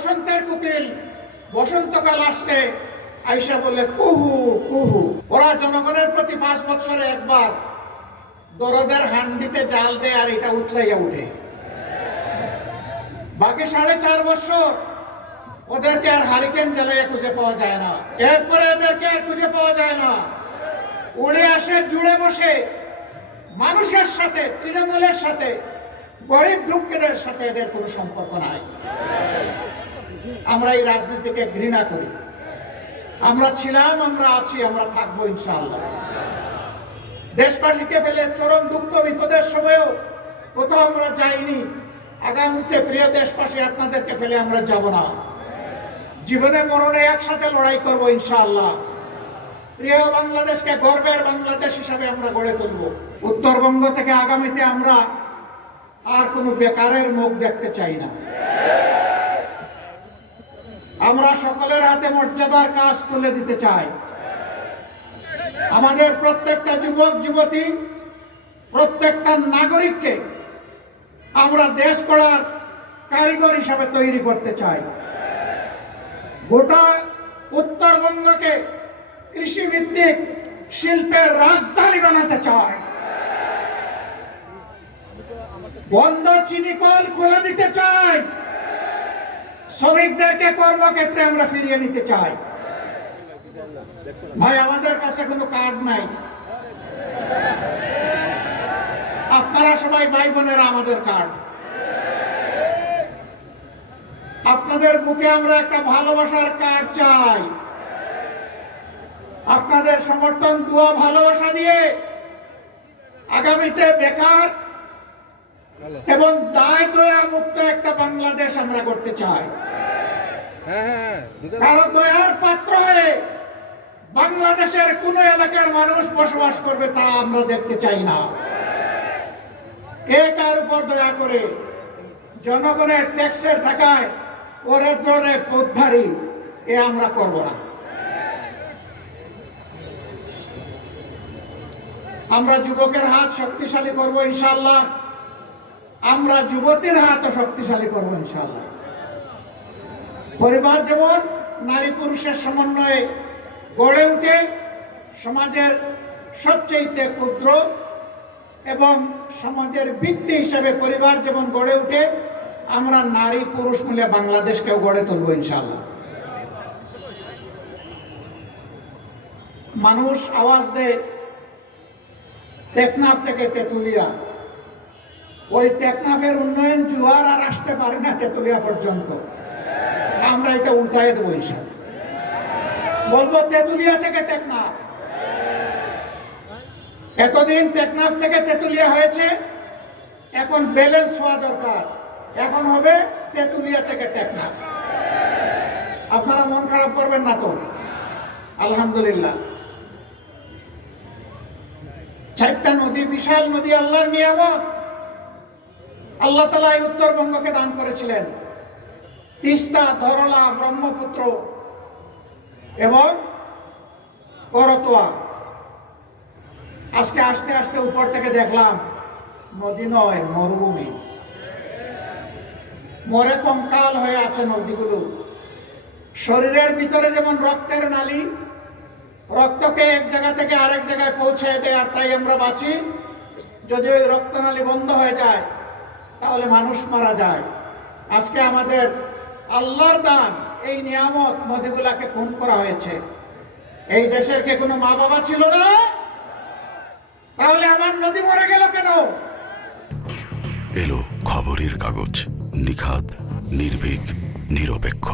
বসন্তের কোকিল বসন্তকাল আসলে আইসা বলে কুহু কুহু। ওরা জনগণের প্রতি 5 বছরে একবার দরদের হান্ডিতে জাল দেয় আর এটা উতলাইয়া উঠে। বাকি 4.5 বছর ওদেরকে আর হারিকেন জ্বালাইয়া খুঁজে পাওয়া যায় না। এরপরে এদেরকে আর খুঁজে পাওয়া যায় না। উড়ে আসে, জুড়ে বসে মানুষের সাথে, তৃণমূলের সাথে, গরিব দুঃখীদের সাথে এদের কোনো সম্পর্ক নাই। আমরা এই রাজনীতিকে ঘৃণা করি। আমরা ছিলাম, আমরা আছি, আমরা থাকবো ইনশাআল্লাহ। দেশবাসীকে ফেলে চরম দুঃখ বিপদের সময়ও কোথাও আমরা যাইনি। আগামীতে প্রিয় দেশবাসী, আপনাদেরকে ফেলে আমরা যাব না। জীবনে মরণে একসাথে লড়াই করব ইনশাআল্লাহ। প্রিয় বাংলাদেশকে গর্বের বাংলাদেশ হিসাবে আমরা গড়ে তুলব। উত্তরবঙ্গ থেকে আগামীতে আমরা আর কোনো বেকারের মুখ দেখতে চাই না। আমরা সকলের হাতে মর্যাদার কাজ তুলে দিতে চাই। আমাদের প্রত্যেকটা যুবক যুবতী, প্রত্যেকটা নাগরিককে আমরা দেশ গড়ার কারিগর হিসাবে তৈরি করতে চাই। গোটা উত্তরবঙ্গকে কৃষিভিত্তিক শিল্পের রাজধানী বানাতে চাই। বন্ধ চিনি কল খুলে দিতে চাই। শ্রমিকদেরকে কর্মক্ষেত্রে আমরা ফিরিয়ে নিতে চাই। ভাই, আমাদের কাছে কোনো কার্ড নাই। আপনারা সবাই ভাই বোনেরা আমাদের কার্ড। আপনাদের বুকে আমরা একটা ভালোবাসার কার্ড চাই। আপনাদের সমর্থন, দোয়া, ভালোবাসা দিয়ে আগামীতে বেকার এবং দায় দয়া মুক্ত একটা বাংলাদেশ আমরা করতে চাই। কারো দয়ার পাত্র হয়ে বাংলাদেশের কোন এলাকার মানুষ বসবাস করবে তা আমরা দেখতে চাই না। কে কার উপর দয়া করে জনগণের ট্যাক্সের টাকায় ওরে ধরে পথধারী, এ আমরা করব না। আমরা যুবকের হাত শক্তিশালী করব ইনশাআল্লাহ। আমরা যুবতীর হাত শক্তিশালী করব ইনশাআল্লাহ। পরিবার যেমন নারী পুরুষের সমন্বয়ে গড়ে উঠে সমাজের সবচেয়ে ক্ষুদ্র এবং সমাজের ভিত্তি হিসেবে পরিবার যেমন গড়ে উঠে, আমরা নারী পুরুষ মিলে বাংলাদেশকেও গড়ে তুলব ইনশাআল্লাহ। মানুষ আওয়াজ দেয় টেকনাফ থেকে তেতুলিয়া। ওই টেকনাফের উন্নয়ন জোয়ার আর আসতে পারে না তেতুলিয়া পর্যন্ত। আমরা এটা উল্টায় দেবো ইনশাআল্লাহ। বলবো তেতুলিয়া থেকে টেকনাফ। এতদিন টেকনাফ থেকে তেতুলিয়া হয়েছে, এখন ব্যালেন্স হওয়া দরকার। এখন হবে তেতুলিয়া থেকে টেকনাফ। আপনারা মন খারাপ করবেন না তো? আলহামদুলিল্লাহ। 4টা নদী, বিশাল নদী, আল্লাহর নিয়ামত। আল্লাহ তাআলা এই উত্তরবঙ্গকে দান করেছিলেন। তিস্তা, ধরলা, ব্রহ্মপুত্র এবং করতোয়া। আজকে আস্তে আস্তে উপর থেকে দেখলাম নদী নয়, মরুভূমি। মরে কঙ্কাল হয়ে আছে নদীগুলো। শরীরের ভিতরে যেমন রক্তের নালী, রক্তকে এক জায়গা থেকে আরেক জায়গায় পৌঁছে দেয়, আর তাই আমরা বাঁচি। যদি ওই রক্তনালী বন্ধ হয়ে যায় তাহলে মানুষ মারা যায়। আজকে আমাদের আল্লাহর দান এই নিয়ামত, নদীগুলাকে খুন করা হয়েছে। এই দেশের কে কোনো মা বাবা ছিল না? তাহলে আমার নদী মরে গেল কেন? এলো খবরের কাগজ, নিখাত, নির্ভীক, নিরপেক্ষ।